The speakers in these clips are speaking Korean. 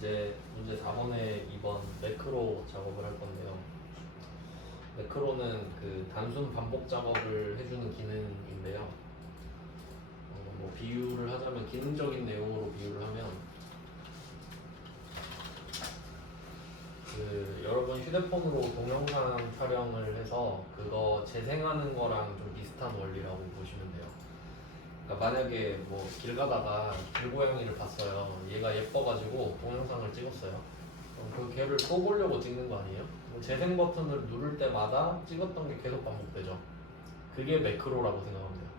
문제 4번에 2번 매크로 작업을 할 건데요. 매크로는 그 단순 반복 작업을 해주는 기능인데요. 뭐 비유를 하자면 기능적인 내용으로 비유를 하면 그 여러분 휴대폰으로 동영상 촬영을 해서 그거 재생하는 거랑 좀 비슷한 원리라고 보시면 돼요. 그러니까 만약에 뭐 길 가다가 길고양이를 봤어요. 얘가 예뻐가지고 동영상을 찍었어요. 그럼 그 개를 또 보려고 찍는 거 아니에요? 재생 버튼을 누를 때마다 찍었던 게 계속 반복되죠. 그게 매크로라고 생각하면 돼요.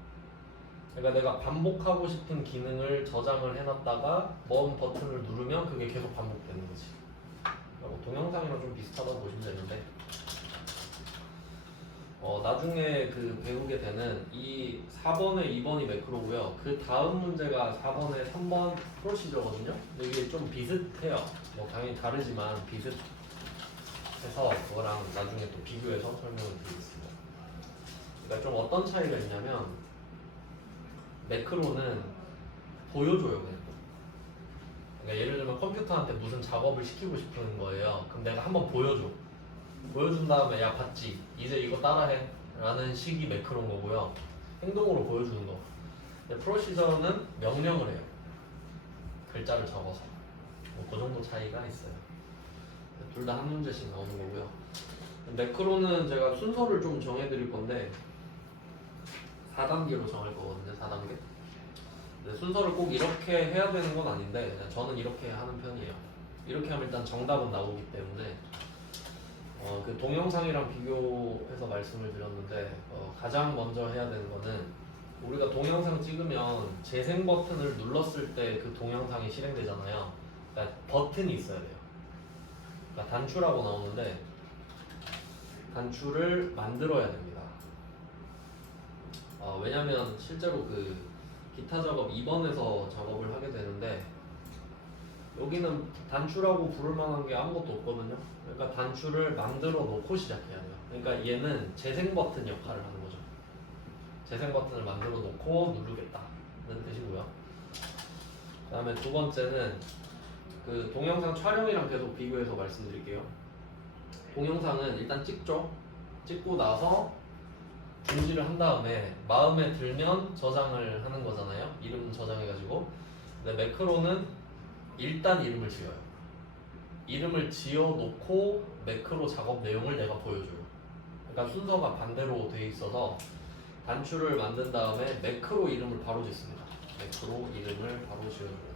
그러니까 내가 반복하고 싶은 기능을 저장을 해놨다가 먼 버튼을 누르면 그게 계속 반복되는 거지. 동영상이랑 좀 비슷하다고 보시면 되는데 나중에 그 배우게 되는 이 4번에 2번이 매크로고요. 그 다음 문제가 4번에 3번 프로시저거든요. 근데 이게 좀 비슷해요. 뭐 당연히 다르지만 비슷해서 그거랑 나중에 또 비교해서 설명을 드리겠습니다. 그러니까 좀 어떤 차이가 있냐면 매크로는 보여줘요. 그냥. 그러니까 예를 들면 컴퓨터한테 무슨 작업을 시키고 싶은 거예요. 그럼 내가 한번 보여준 다음에 야 봤지? 이제 이거 따라해 라는 식이 매크로인 거고요. 행동으로 보여주는 거. 근데 프로시저는 명령을 해요. 글자를 적어서. 그 정도 차이가 있어요. 둘 다 한 문제씩 나오는 거고요. 매크로는 제가 순서를 좀 정해드릴 건데 4단계로 정할 거거든요. 4단계. 근데 순서를 꼭 이렇게 해야 되는 건 아닌데 저는 이렇게 하는 편이에요. 이렇게 하면 일단 정답은 나오기 때문에 그 동영상이랑 비교해서 말씀을 드렸는데 가장 먼저 해야 되는 거는 우리가 동영상 찍으면 재생 버튼을 눌렀을 때 그 동영상이 실행되잖아요. 그러니까 버튼이 있어야 돼요. 그러니까 단추라고 나오는데 단추를 만들어야 됩니다. 왜냐면 실제로 그 기타 작업 2번에서 작업을 하게 되는데 여기는 단추라고 부를 만한 게 아무것도 없거든요. 그러니까 단추를 만들어 놓고 시작해야 돼요. 그러니까 얘는 재생 버튼 역할을 하는 거죠. 재생 버튼을 만들어 놓고 누르겠다는 뜻이고요. 그 다음에 두 번째는 그 동영상 촬영이랑 계속 비교해서 말씀드릴게요. 동영상은 일단 찍죠. 찍고 나서 중지를 한 다음에 마음에 들면 저장을 하는 거잖아요. 이름 저장해가지고. 근데 매크로는 일단 이름을 지어요. 이름을 지어놓고 매크로 작업 내용을 내가 보여줘요. 그러니까 순서가 반대로 돼 있어서 단추를 만든 다음에 매크로 이름을 바로 짓습니다. 매크로 이름을 바로 지어줘요.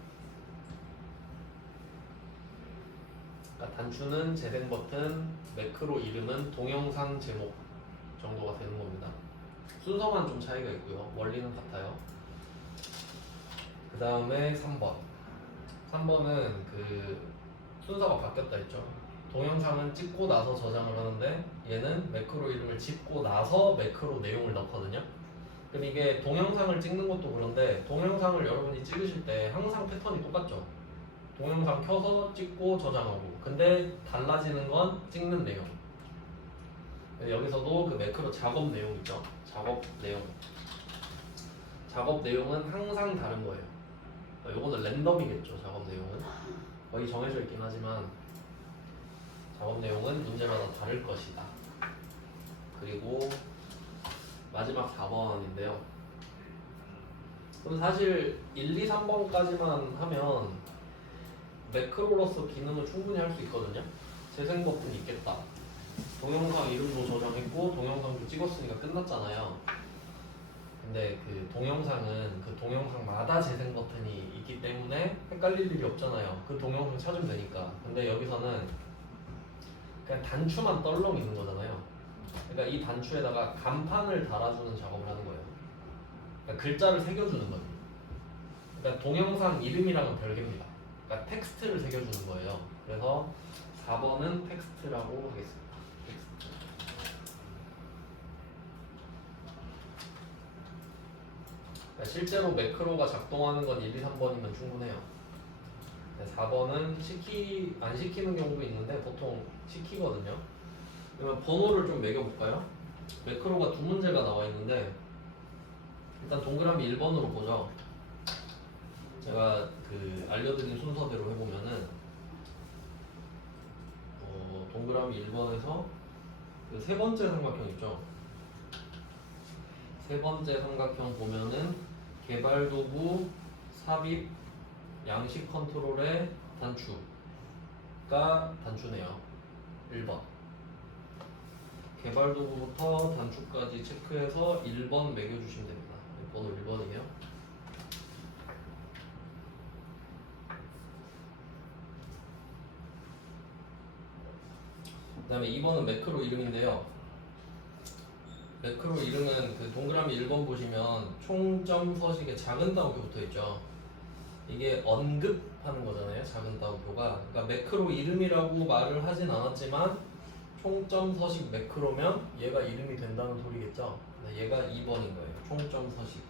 그러니까 단추는 재생 버튼, 매크로 이름은 동영상 제목 정도가 되는 겁니다. 순서만 좀 차이가 있고요. 원리는 같아요. 그 다음에 3번. 3번은 그 순서가 바뀌었다 했죠. 동영상은 찍고 나서 저장을 하는데 얘는 매크로 이름을 짓고 나서 매크로 내용을 넣거든요. 그럼 이게 동영상을 찍는 것도 그런데 동영상을 여러분이 찍으실 때 항상 패턴이 똑같죠. 동영상 켜서 찍고 저장하고. 근데 달라지는 건 찍는 내용. 여기서도 그 매크로 작업 내용 있죠. 작업 내용은 항상 다른 거예요. 요거는 랜덤이겠죠. 작업 내용은 거의 정해져 있긴 하지만 작업 내용은 문제마다 다를 것이다. 그리고 마지막 4번인데요. 그럼 사실 1, 2, 3번까지만 하면 매크로로서 기능을 충분히 할 수 있거든요. 재생 버튼이 있겠다. 동영상 이름도 저장했고 동영상도 찍었으니까 끝났잖아요. 근데 그 동영상은 그 동영상마다 재생 버튼이 있기 때문에 헷갈릴 일이 없잖아요. 그 동영상 찾으면 되니까. 근데 여기서는 그냥 단추만 떨렁 있는 거잖아요. 그러니까 이 단추에다가 간판을 달아주는 작업을 하는 거예요. 그러니까 글자를 새겨주는 거예요. 그러니까 동영상 이름이랑은 별개입니다. 그러니까 텍스트를 새겨주는 거예요. 그래서 4번은 텍스트라고 하겠습니다. 그러니까 실제로 매크로가 작동하는 건 1, 2, 3번이면 충분해요. 4번은 안 시키는 경우도 있는데 보통 시키거든요. 그러면 번호를 좀 매겨볼까요? 매크로가 두 문제가 나와 있는데 일단 동그라미 1번으로 보죠. 제가 그 알려드린 순서대로 해보면은 동그라미 1번에서 그 세 번째 삼각형 있죠? 세 번째 삼각형 보면은 개발도구, 삽입, 양식 컨트롤의 단추가 단추네요. 1번. 개발도구부터 단추까지 체크해서 1번 매겨주시면 됩니다. 번호 1번이에요. 그 다음에 2번은 매크로 이름인데요. 매크로 이름은 그 동그라미 1번 보시면 총점 서식에 작은 따옴표 붙어있죠. 이게 언급하는 거잖아요. 작은 따옴표가. 그러니까 매크로 이름이라고 말을 하진 않았지만 총점 서식 매크로면 얘가 이름이 된다는 소리겠죠. 얘가 2번인 거예요. 총점 서식.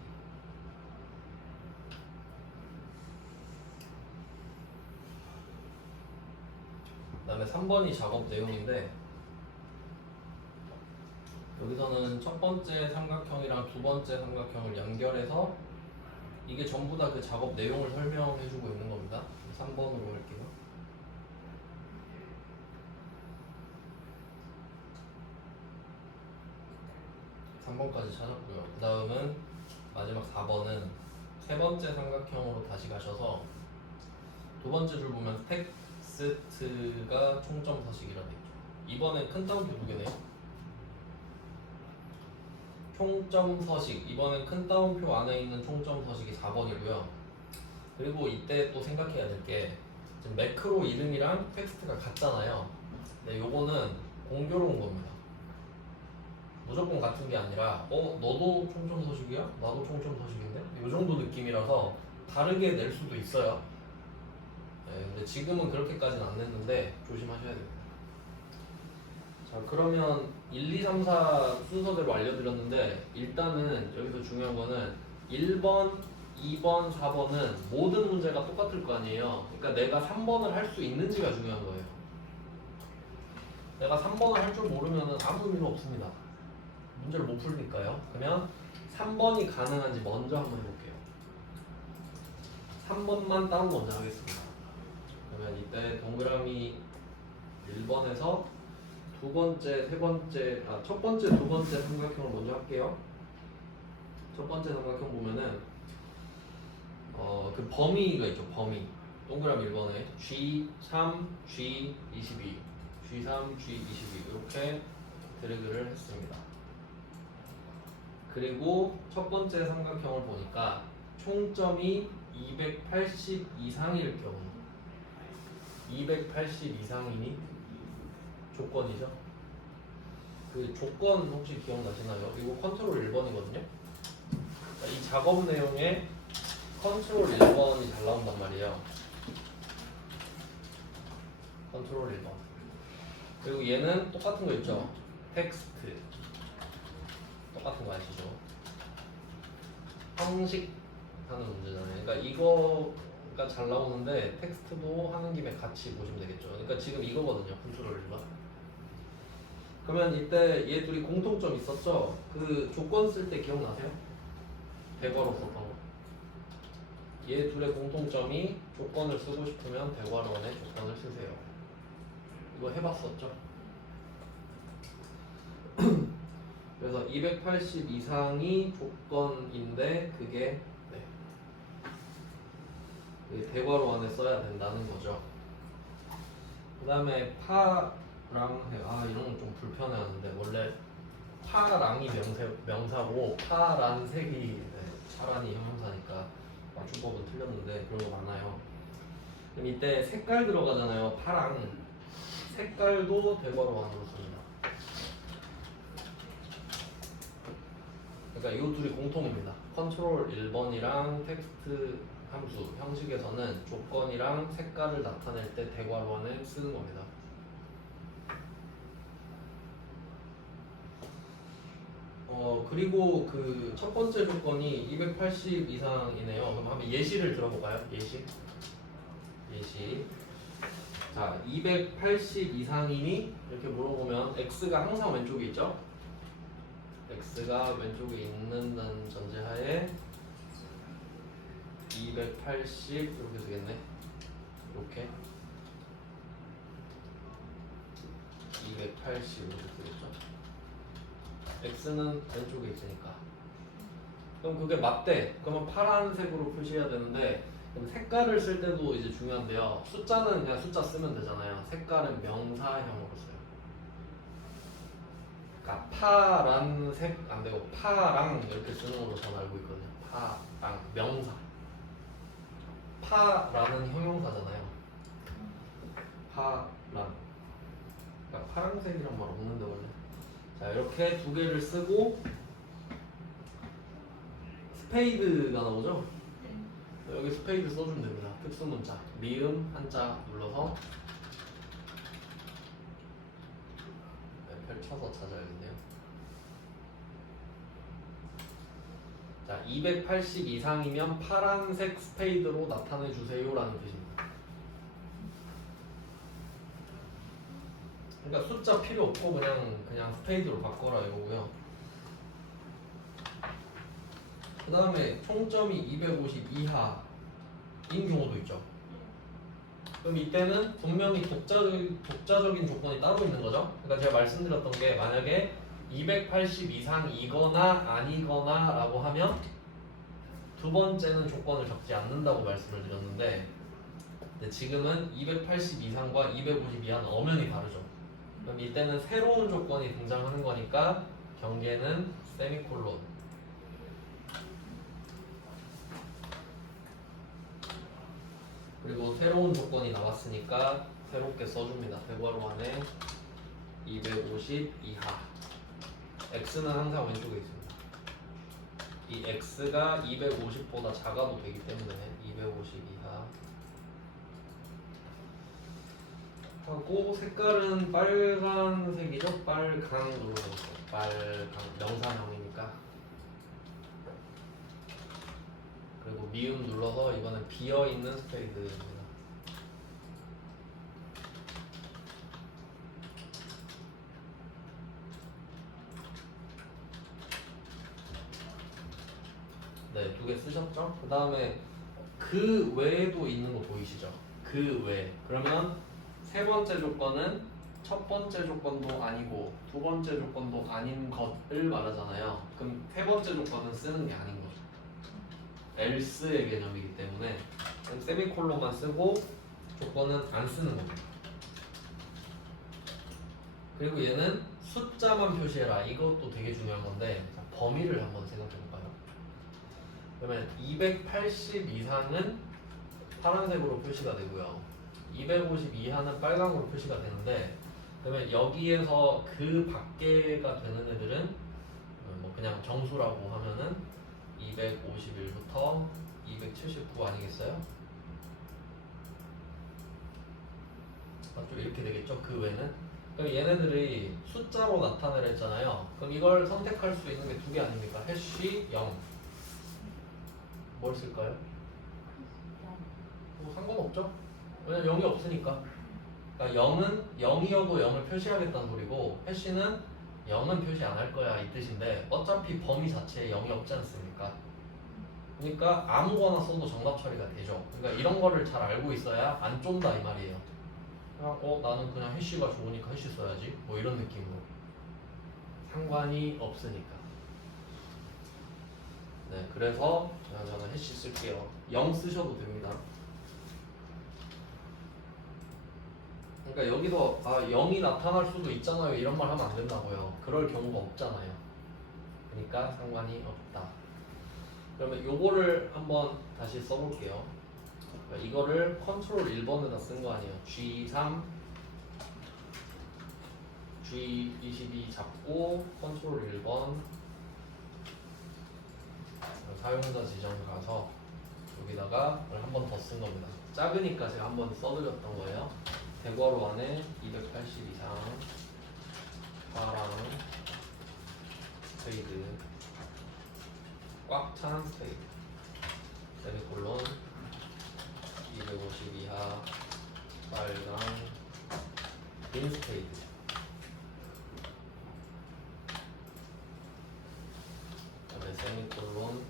그 다음에 3번이 작업 내용인데 여기서는 첫 번째 삼각형이랑 두 번째 삼각형을 연결해서 이게 전부 다 그 작업 내용을 설명해 주고 있는 겁니다. 3번으로 할게요. (3번까지) 찾았고요. 그 다음은 마지막 4번은 세 번째 삼각형으로 다시 가셔서 두 번째 줄 보면 텍스트가 총점 서식이라 되어 있죠. 이번엔 큰 따옴표 두 개네요. 총점 서식, 이번엔 큰 따옴표 안에 있는 총점 서식이 4번이고요. 그리고 이때 또 생각해야 될 게 지금 매크로 이름이랑 텍스트가 같잖아요. 근데 요거는 공교로운 겁니다. 무조건 같은 게 아니라 너도 총점 서식이야? 나도 총점 서식인데? 요 정도 느낌이라서 다르게 낼 수도 있어요. 네, 근데 지금은 그렇게까지는 안 냈는데 조심하셔야 됩니다. 자, 그러면 1, 2, 3, 4 순서대로 알려드렸는데 일단은 여기서 중요한 거는 1번, 2번, 4번은 모든 문제가 똑같을 거 아니에요. 그러니까 내가 3번을 할 수 있는지가 중요한 거예요. 내가 3번을 할 줄 모르면 아무 의미가 없습니다. 문제를 못 풀니까요. 그러면 3번이 가능한지 먼저 한번 해볼게요. 3번만 따로 먼저 하겠습니다. 그러면 이때 동그라미 1번에서 두 번째, 세 번째, 첫 번째, 두 번째 삼각형을 먼저 할게요. 첫 번째 삼각형 보면은 그 범위가 있죠. 범위. 동그라미 1번에 G3, G22, G3, G22 이렇게 드래그를 했습니다. 그리고 첫 번째 삼각형을 보니까 총점이 280 이상일 경우 280 이상이니 조건이죠. 그 조건 혹시 기억나시나요? 이거 컨트롤 1번이거든요. 이 작업 내용에 컨트롤 1번이 잘 나온단 말이에요. 컨트롤 1번. 그리고 얘는 똑같은 거 있죠. 텍스트. 똑같은 거 아시죠? 형식 하는 문제잖아요. 그러니까 이거가 잘 나오는데 텍스트도 하는 김에 같이 보시면 되겠죠. 그러니까 지금 이거거든요. 컨트롤 1번. 그러면 이때 얘 둘이 공통점 있었죠? 그 조건 쓸 때 기억나세요? 대괄호 썼던 거. 얘 둘의 공통점이 조건을 쓰고 싶으면 대괄호 안에 조건을 쓰세요. 이거 해봤었죠? 그래서 280 이상이 조건인데 그게 대괄호 안에 써야 된다는 거죠. 그 다음에 파랑 이런 건 좀 불편해하는데 원래 파랑이 명사고 파란색이 파란이 형용사니까 맞춤법은 틀렸는데 그런 거 많아요. 그럼 이때 색깔 들어가잖아요. 파랑 색깔도 대괄호 안으로 씁니다. 그러니까 이 둘이 공통입니다. 컨트롤 1번이랑 텍스트 함수 형식에서는 조건이랑 색깔을 나타낼 때 대괄호 안에 쓰는 겁니다. 그리고 그 첫 번째 조건이 280 이상이네요. 그럼 한번 예시를 들어볼까요? 예시. 자, 280 이상이니? 이렇게 물어보면 x가 항상 왼쪽에 있죠? x가 왼쪽에 있는다는 전제하에 280 이렇게 되겠네. 이렇게 285겠죠. x는 왼쪽에 있으니까. 그럼 그게 맞대. 그러면 파란색으로 표시해야 되는데 그럼 색깔을 쓸 때도 이제 중요한데요. 숫자는 그냥 숫자 쓰면 되잖아요. 색깔은 명사형으로 써요. 그러니까 파란색 안 되고 파랑 이렇게 쓰는 걸로 저는 알고 있거든요. 파랑 명사. 파라는 형용사잖아요. 파랑. 그러니까 파란색이란 말 없는데 원래. 자 이렇게 두 개를 쓰고 스페이드가 나오죠? 여기 스페이드 써주면 됩니다. 특수문자 미음 한자 눌러서 펼쳐서 찾아야겠네요. 자 280 이상이면 파란색 스페이드로 나타내 주세요 라는 뜻입니다. 그러니까 숫자 필요 없고 그냥 스페이드로 바꿔라 이거고요. 그 다음에 총점이 250 이하인 경우도 있죠. 그럼 이때는 분명히 독자적인 조건이 따로 있는 거죠. 그러니까 제가 말씀드렸던 게 만약에 280 이상이거나 아니거나 라고 하면 두 번째는 조건을 적지 않는다고 말씀을 드렸는데 근데 지금은 280 이상과 250 이하는 엄연히 다르죠. 그럼 이때는 새로운 조건이 등장하는 거니까 경계는 세미콜론. 그리고 새로운 조건이 나왔으니까 새롭게 써줍니다. 대괄호 안에 250 이하. x는 항상 왼쪽에 있습니다. 이 x가 250보다 작아도 되기 때문에 250 이하 하고 색깔은 빨간색이죠? 빨강으로 빨강 명사형이니까. 그리고 미음 눌러서 이거는 비어있는 스페이드입니다. 네, 두 개 쓰셨죠? 그 다음에 그 외에도 있는 거 보이시죠? 그 외. 그러면 세 번째 조건은 첫 번째 조건도 아니고 두 번째 조건도 아닌 것을 말하잖아요. 그럼 세 번째 조건은 쓰는 게 아닌 거죠. else의 개념이기 때문에 세미콜론만 쓰고 조건은 안 쓰는 겁니다. 그리고 얘는 숫자만 표시해라. 이것도 되게 중요한 건데 자, 범위를 한번 생각해 볼까요? 그러면 280 이상은 파란색으로 표시가 되고요. 250 이하는 빨강으로 표시가 되는데 그러면 여기에서 그 밖에가 되는 애들은 뭐 그냥 정수라고 하면은 251부터 279 아니겠어요? 맞죠? 이렇게 되겠죠? 그 외는? 그럼 얘네들이 숫자로 나타내려 했잖아요. 그럼 이걸 선택할 수 있는 게 두 개 아닙니까? 해시 0. 뭘 쓸까요? 뭐 상관없죠? 왜냐면 0이 없으니까. 그러니까 0은 0이어도 0을 표시하겠다는 소리고 해시는 0은 표시 안 할 거야 이 뜻인데 어차피 범위 자체에 0이 없지 않습니까? 그러니까 아무거나 써도 정답 처리가 되죠. 그러니까 이런 거를 잘 알고 있어야 안 쫀다 이 말이에요. 그냥 나는 그냥 해시가 좋으니까 해시 써야지 뭐 이런 느낌으로 상관이 없으니까. 네, 그래서 저는 해시 쓸게요. 0 쓰셔도 됩니다. 그러니까 여기서 0이 나타날 수도 있잖아요 이런 말 하면 안 된다고요. 그럴 경우가 없잖아요. 그러니까 상관이 없다. 그러면 요거를 한번 다시 써볼게요. 그러니까 이거를 컨트롤 1번에다 쓴 거 아니에요. G3 G22 잡고 컨트롤 1번 사용자 지정 가서 여기다가 한 번 더 쓴 겁니다. 작으니까 제가 한 번 써드렸던 거예요. 대괄호 안에 280 이상 파랑 스페이드 꽉 찬 스페이드 세미콜론 250 이하 빨강 빈 스페이드. 그다음에 세미콜론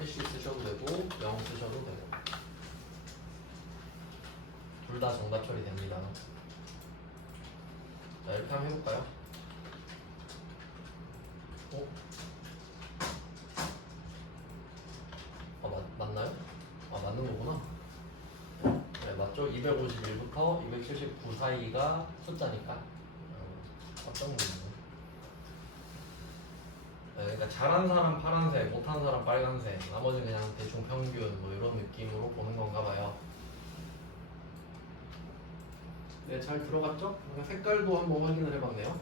해시 쓰셔도 되고 0 쓰셔도 되고 둘 다 정답 처리됩니다. 자, 이렇게 한번 해볼까요? 맞나요? 맞는 거구나. 네, 맞죠? 251부터 279 사이가 숫자니까. 깜짝 놀랐네. 네, 그러니까 잘한 사람 파란색, 못한 사람 빨간색, 나머지 그냥 대충 평균 뭐 이런 느낌으로 보는 건가 봐요. 네, 잘 들어갔죠? 색깔도 한번 확인을 해봤네요.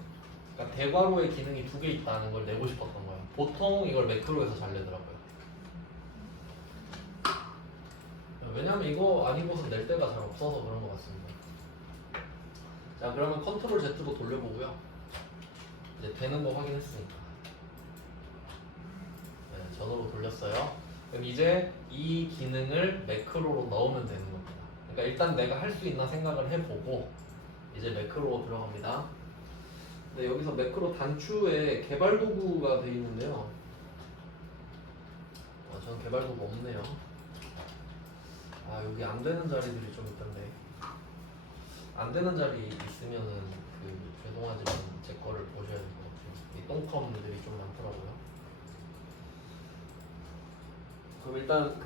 그러니까 대괄호의 기능이 두 개 있다는 걸 내고 싶었던 거예요. 보통 이걸 매크로에서 잘 내더라고요. 왜냐면 이거 아니고서 낼 데가 잘 없어서 그런 것 같습니다. 자, 그러면 컨트롤 Z도 돌려보고요. 이제 되는 거 확인했으니까. 네, 전으로 돌렸어요. 그럼 이제 이 기능을 매크로로 넣으면 되는 겁니다. 그러니까 일단 내가 할 수 있나 생각을 해보고 이제 매크로로 들어갑니다. 네, 여기서 매크로 단추에 개발 도구가 되어 있는데요. 저는 개발 도구 없네요. 여기 안 되는 자리들이 좀 있던데. 안 되는 자리 있으면은 죄송하지만 제 거를 보셔야 될 것 같아요. 이 똥컴들이 좀 많더라고요. 그럼 일단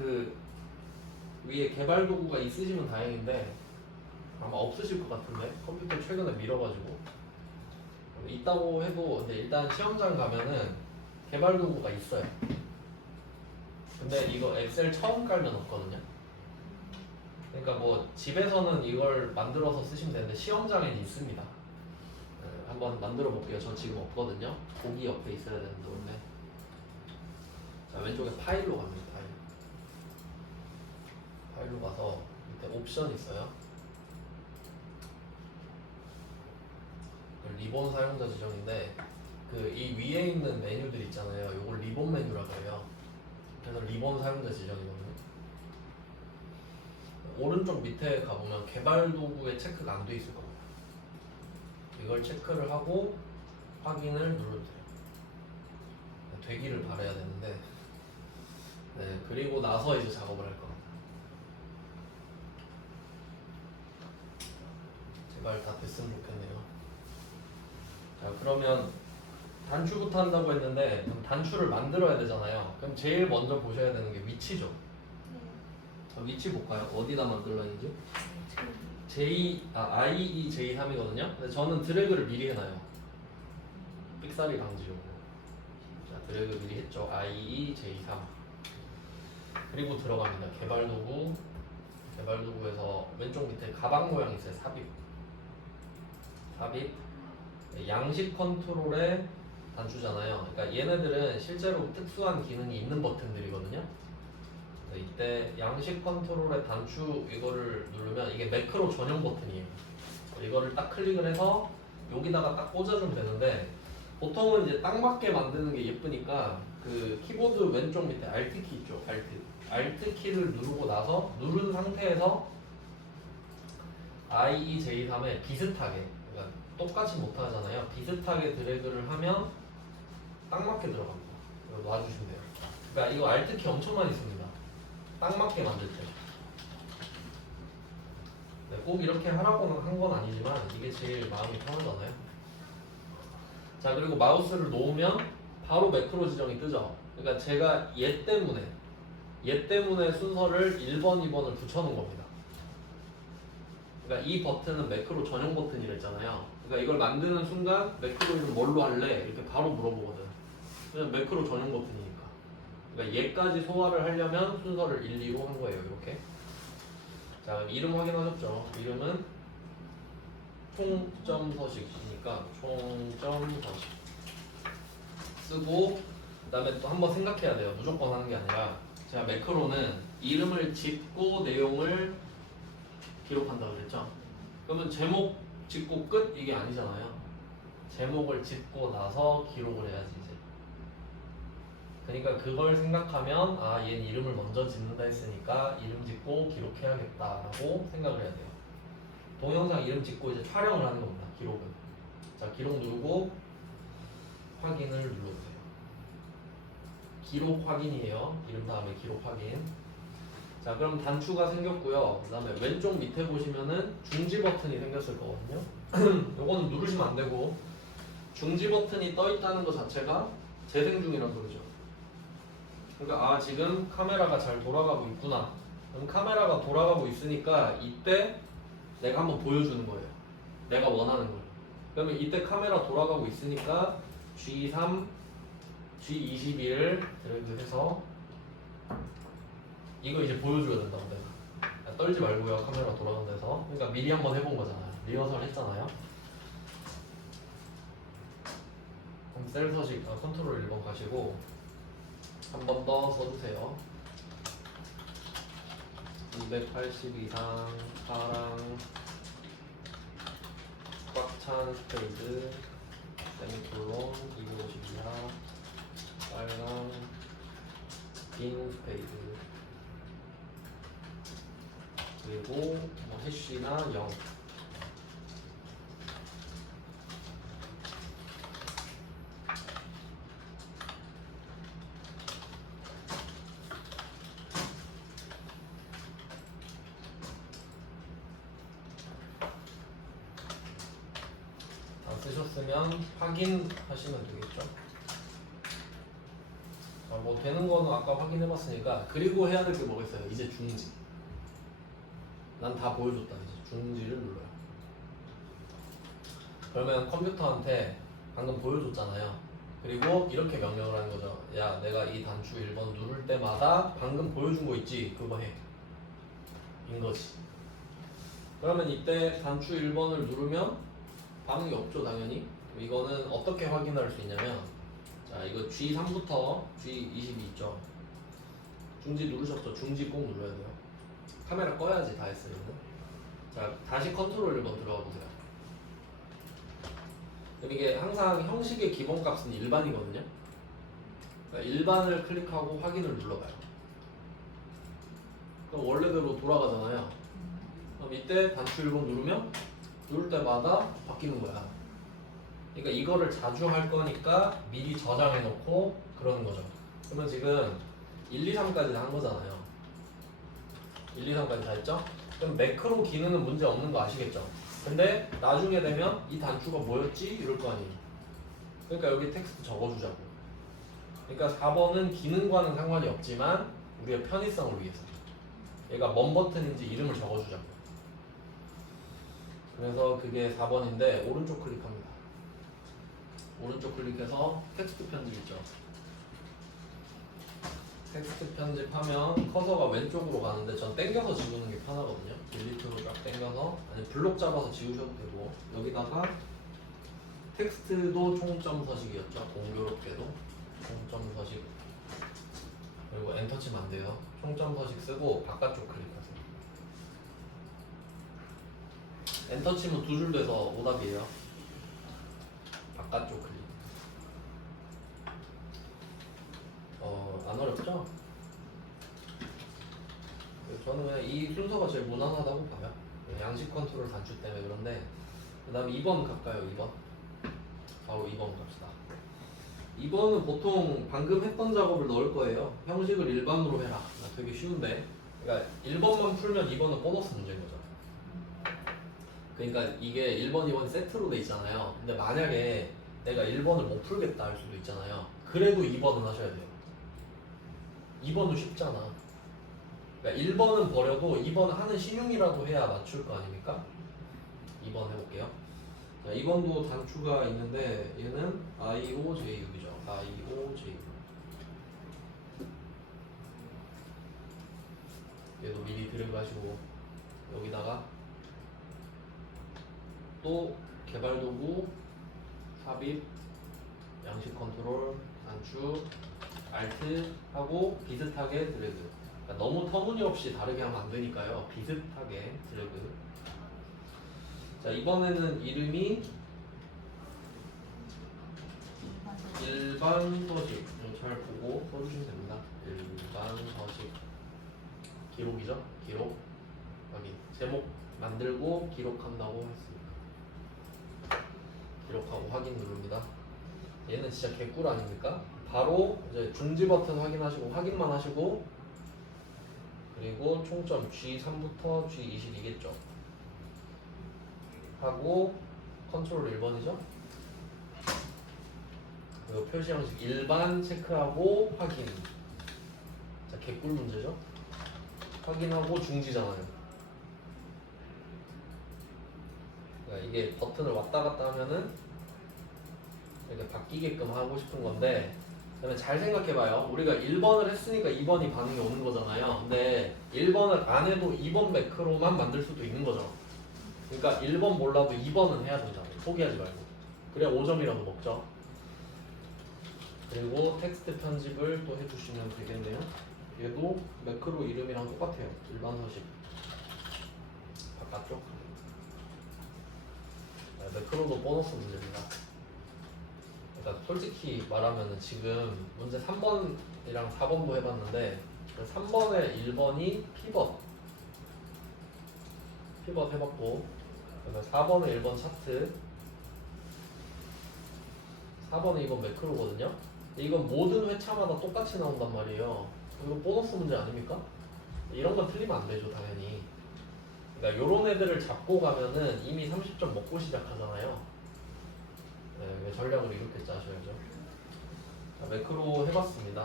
위에 개발 도구가 있으시면 다행인데 아마 없으실 것 같은데 컴퓨터 최근에 밀어가지고 있다고 해도 근데 일단 시험장 가면은 개발 도구가 있어요. 근데 이거 엑셀 처음 깔면 없거든요. 그러니까 뭐 집에서는 이걸 만들어서 쓰시면 되는데 시험장에는 있습니다. 한번 만들어 볼게요. 저 지금 없거든요. 보기 옆에 있어야 되는데 원래. 자, 왼쪽에 파일로 갑니다. 파일로 가서 밑에 옵션 있어요. 리본 사용자 지정인데 이 위에 있는 메뉴들 있잖아요. 이걸 리본 메뉴라고 해요. 그래서 리본 사용자 지정이거든요. 오른쪽 밑에 가보면 개발 도구에 체크가 안 돼 있을 겁니다. 이걸 체크를 하고 확인을 눌러주세요. 되기를 바라야 되는데, 네, 그리고 나서 이제 작업을 할 겁니다. 제발 다 됐으면 좋겠네요. 자, 그러면 단추부터 한다고 했는데 그럼 단추를 만들어야 되잖아요. 그럼 제일 먼저 보셔야 되는 게 위치죠. 자, 위치 볼까요? 어디다 만들었는지? IE J3이거든요. 근데 저는 드래그를 미리 해놔요. 삑사리 방지용으로. 자, 드래그 미리 했죠. IE J3. 그리고 들어갑니다. 개발 도구. 개발 도구에서 왼쪽 밑에 가방 모양 있어요. 삽입. 양식 컨트롤의 단추잖아요. 그러니까 얘네들은 실제로 특수한 기능이 있는 버튼들이거든요. 이때 양식 컨트롤의 단추 이거를 누르면 이게 매크로 전용 버튼이에요. 이거를 딱 클릭을 해서 여기다가 딱 꽂아주면 되는데 보통은 이제 딱 맞게 만드는 게 예쁘니까 키보드 왼쪽 밑에 Alt 키 있죠. Alt 키를 누르고 나서 누른 상태에서 IEJ3에 비슷하게 그러니까 똑같이 못하잖아요. 비슷하게 드래그를 하면 딱 맞게 들어갑니다. 이거 놔주시면 돼요. 그러니까 이거 Alt 키 엄청 많이 씁니다. 딱 맞게 만들 때. 네, 꼭 이렇게 하라고는 한 건 아니지만 이게 제일 마음이 편하잖아요. 자, 그리고 마우스를 놓으면 바로 매크로 지정이 뜨죠. 그러니까 제가 얘 때문에 순서를 1번, 2번을 붙여놓은 겁니다. 그러니까 이 버튼은 매크로 전용 버튼이랬잖아요. 그러니까 이걸 만드는 순간 매크로는 뭘로 할래? 이렇게 바로 물어보거든. 그냥 매크로 전용 버튼이니까. 그러니까 얘까지 소화를 하려면 순서를 1, 2로 한 거예요. 이렇게. 자, 그럼 이름 확인하셨죠? 이름은 총점서식이니까 총점서식 쓰고 그 다음에 또 한번 생각해야 돼요. 무조건 하는 게 아니라 제가 매크로는 이름을 짓고 내용을 기록한다고 그랬죠? 그러면 제목 짓고 끝 이게 아니잖아요. 제목을 짓고 나서 기록을 해야지 이제. 그러니까 그걸 생각하면 얘는 이름을 먼저 짓는다 했으니까 이름 짓고 기록해야겠다라고 생각을 해야 돼요. 동영상 이름 짓고 이제 촬영을 하는 겁니다. 기록은. 자, 기록 누르고 확인을 눌러주세요. 기록 확인이에요. 이름 다음에 기록 확인. 자, 그럼 단추가 생겼고요. 그 다음에 왼쪽 밑에 보시면은 중지 버튼이 생겼을 거거든요. 요거는 누르시면 안 되고, 중지 버튼이 떠 있다는 것 자체가 재생 중이라는 소리죠. 그러니까 지금 카메라가 잘 돌아가고 있구나. 그럼 카메라가 돌아가고 있으니까 이때 내가 한번 보여주는 거예요. 내가 원하는 걸. 그러면 이때 카메라 돌아가고 있으니까 G3, G21 이렇게 해서 이거 이제 보여줘야 된다고 내가. 떨지 말고요. 카메라 돌아간 데서. 그러니까 미리 한번 해본 거잖아요. 리허설 했잖아요. 그럼 셀 서식 컨트롤 1번 가시고 한 번 더 써주세요. 280 이상 파랑 꽉 찬 스페이드 세미콜론 250 이하 빨강 빈 스페이드 그리고 뭐 해쉬나 0 쓰셨으면 확인하시면 되겠죠. 뭐 되는 거는 아까 확인해봤으니까. 그리고 해야 될 게 뭐가 있어요? 이제 중지. 난 다 보여줬다. 이제 중지를 눌러요. 그러면 컴퓨터한테 방금 보여줬잖아요. 그리고 이렇게 명령을 하는 거죠. 야, 내가 이 단추 1번 누를 때마다 방금 보여준 거 있지? 그거 해. 인 거지. 그러면 이때 단추 1번을 누르면 반응이 없죠, 당연히. 이거는 어떻게 확인할 수 있냐면, 자, 이거 G3부터 G22 있죠. 중지 누르셨죠? 중지 꼭 눌러야 돼요. 카메라 꺼야지 다 했어요. 자, 다시 컨트롤 1번 들어가 보세요. 그럼 이게 항상 형식의 기본값은 1반이거든요. 그러니까 1반을 클릭하고 확인을 눌러봐요. 그럼 원래대로 돌아가잖아요. 그럼 이때 단추 1번 누르면 누를 때마다 바뀌는 거야. 그러니까 이거를 자주 할 거니까 미리 저장해 놓고 그러는 거죠. 그러면 지금 1, 2, 3까지 다 한 거잖아요. 1, 2, 3까지 다 했죠? 그럼 매크로 기능은 문제 없는 거 아시겠죠? 근데 나중에 되면 이 단추가 뭐였지? 이럴 거 아니에요. 그러니까 여기 텍스트 적어주자고. 그러니까 4번은 기능과는 상관이 없지만 우리의 편의성을 위해서 얘가 뭔 버튼인지 이름을 적어주자고. 그래서 그게 4번인데 오른쪽 클릭합니다. 오른쪽 클릭해서 텍스트 편집 있죠. 텍스트 편집하면 커서가 왼쪽으로 가는데 전 땡겨서 지우는 게 편하거든요. 딜리트로 쫙 땡겨서 아니 블록 잡아서 지우셔도 되고 여기다가 텍스트도 총점 서식이었죠. 공교롭게도 총점 서식 그리고 엔터 치면 안 돼요. 총점 서식 쓰고 바깥쪽 클릭하세요. 엔터 치면 두 줄 돼서 오답이에요. 바깥쪽 클릭. 안 어렵죠? 저는 그냥 이 순서가 제일 무난하다고 봐요. 양식 컨트롤 단추 때문에 그런데 그 다음에 2번 갈까요? 2번 바로 2번 갑시다. 2번은 보통 방금 했던 작업을 넣을 거예요. 형식을 일반으로 해라. 되게 쉬운데 그러니까 1번만 풀면 2번은 보너스 문제인 거죠. 그러니까 이게 1번, 2번 세트로 돼 있잖아요. 근데 만약에 내가 1번을 못 풀겠다 할 수도 있잖아요. 그래도 2번은 하셔야 돼요. 2번은 쉽잖아. 그러니까 1번은 버려도 2번 하는 신용이라도 해야 맞출 거 아닙니까? 2번 해볼게요. 자, 2번도 단추가 있는데 얘는 IOJ6이죠. IOJ6. 얘도 미리 들어가시고 여기다가 또 개발도구, 삽입, 양식 컨트롤, 단추, 알트 하고 비슷하게 드래그. 그러니까 너무 터무니없이 다르게 하면 안 되니까요. 비슷하게 드래그. 자, 이번에는 이름이 일반 서식. 잘 보고 써주시면 됩니다. 일반 서식. 기록이죠? 기록. 여기 제목 만들고 기록한다고 했습니다. 기록하고 확인 누릅니다. 얘는 진짜 개꿀 아닙니까? 바로 이제 중지 버튼 확인하시고 확인만 하시고 그리고 총점 G3부터 G22겠죠. 하고 컨트롤 1번이죠. 그리고 표시 형식 일반 체크하고 확인. 자, 개꿀 문제죠. 확인하고 중지잖아요. 그러니까 이게 버튼을 왔다 갔다 하면은 이렇게 바뀌게끔 하고 싶은 건데, 그러면 잘 생각해봐요. 우리가 1번을 했으니까 2번이 반응이 오는 거잖아요. 근데 1번을 안 해도 2번 매크로만 만들 수도 있는 거죠. 그러니까 1번 몰라도 2번은 해야 된다고. 포기하지 말고. 그래야 5점이라도 먹죠. 그리고 텍스트 편집을 또 해주시면 되겠네요. 얘도 매크로 이름이랑 똑같아요. 일반 서식. 바깥쪽. 매크로도 보너스 문제입니다. 그러니까 솔직히 말하면 지금 문제 3번이랑 4번도 해봤는데 3번에 1번이 피벗 해봤고, 그다음에 4번에 1번 차트, 4번에 2번 매크로거든요. 근데 이건 모든 회차마다 똑같이 나온단 말이에요. 이거 보너스 문제 아닙니까? 이런 건 틀리면 안 되죠, 당연히. 그러니까 요런 애들을 잡고 가면은 이미 30점 먹고 시작하잖아요. 네, 전략을 이렇게 짜셔야죠. 자, 매크로 해봤습니다.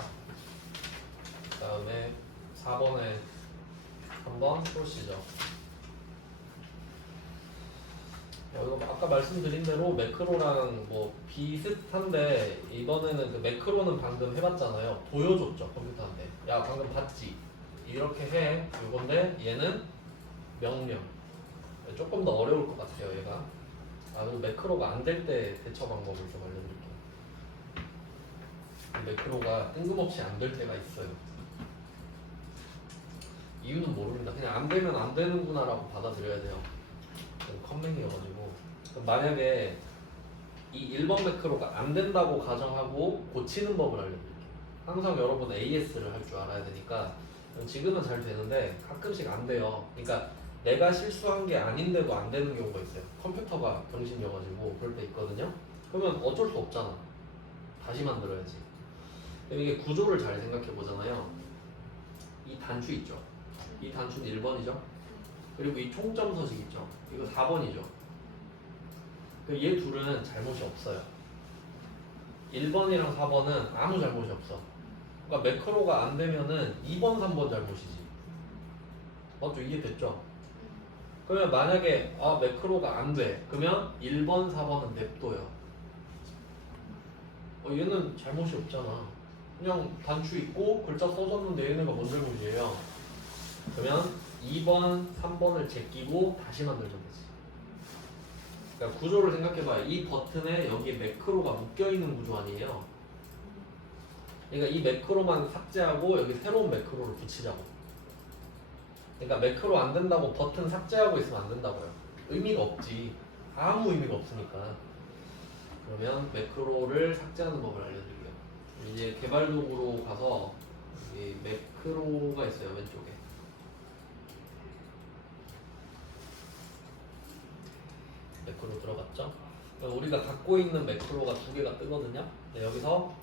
그 다음에 4번에 한번 프로시저. 이거 아까 말씀드린 대로 매크로랑 뭐 비슷한데, 이번에는 그 매크로는 방금 해봤잖아요. 보여줬죠, 컴퓨터한테. 야, 방금 봤지? 이렇게 해. 이건데 얘는 명령. 조금 더 어려울 것 같아요, 얘가. 그리고 매크로가 안 될 때 대처 방법을 좀 알려드릴게요. 매크로가 뜬금없이 안 될 때가 있어요. 이유는 모릅니다. 그냥 안 되면 안 되는구나라고 받아들여야 돼요. 컴맹이어가지고. 만약에 이 1번 매크로가 안 된다고 가정하고 고치는 법을 알려드릴게요. 항상 여러분 AS를 할 줄 알아야 되니까. 지금은 잘 되는데 가끔씩 안 돼요. 그러니까 내가 실수한 게 아닌데도 안 되는 경우가 있어요. 컴퓨터가 병신이어가지고 그럴 때 있거든요. 그러면 어쩔 수 없잖아. 다시 만들어야지. 그럼 이게 구조를 잘 생각해 보잖아요. 이 단추 있죠. 이 단추는 1번이죠. 그리고 이 총점 서식 있죠. 이거 4번이죠. 얘 둘은 잘못이 없어요. 1번이랑 4번은 아무 잘못이 없어. 그러니까 매크로가 안 되면은 2번, 3번 잘못이지. 맞죠? 이해됐죠? 그러면 만약에 매크로가 안 돼. 그러면 1번, 4번은 냅둬요. 얘는 잘못이 없잖아. 그냥 단추 있고 글자 써줬는데 얘네가 뭔 잘못이에요? 그러면 2번, 3번을 제끼고 다시 만들면 되지. 그러니까 구조를 생각해봐요. 이 버튼에 여기 매크로가 묶여있는 구조 아니에요? 그러니까 이 매크로만 삭제하고 여기 새로운 매크로를 붙이자고. 그러니까 매크로 안 된다고 버튼 삭제하고 있으면 안 된다고요. 의미가 없지. 아무 의미가 없으니까. 그러면 매크로를 삭제하는 법을 알려드릴게요. 이제 개발 도구로 가서 여기 매크로가 있어요, 왼쪽에. 매크로 들어갔죠? 우리가 갖고 있는 매크로가 두 개가 뜨거든요. 여기서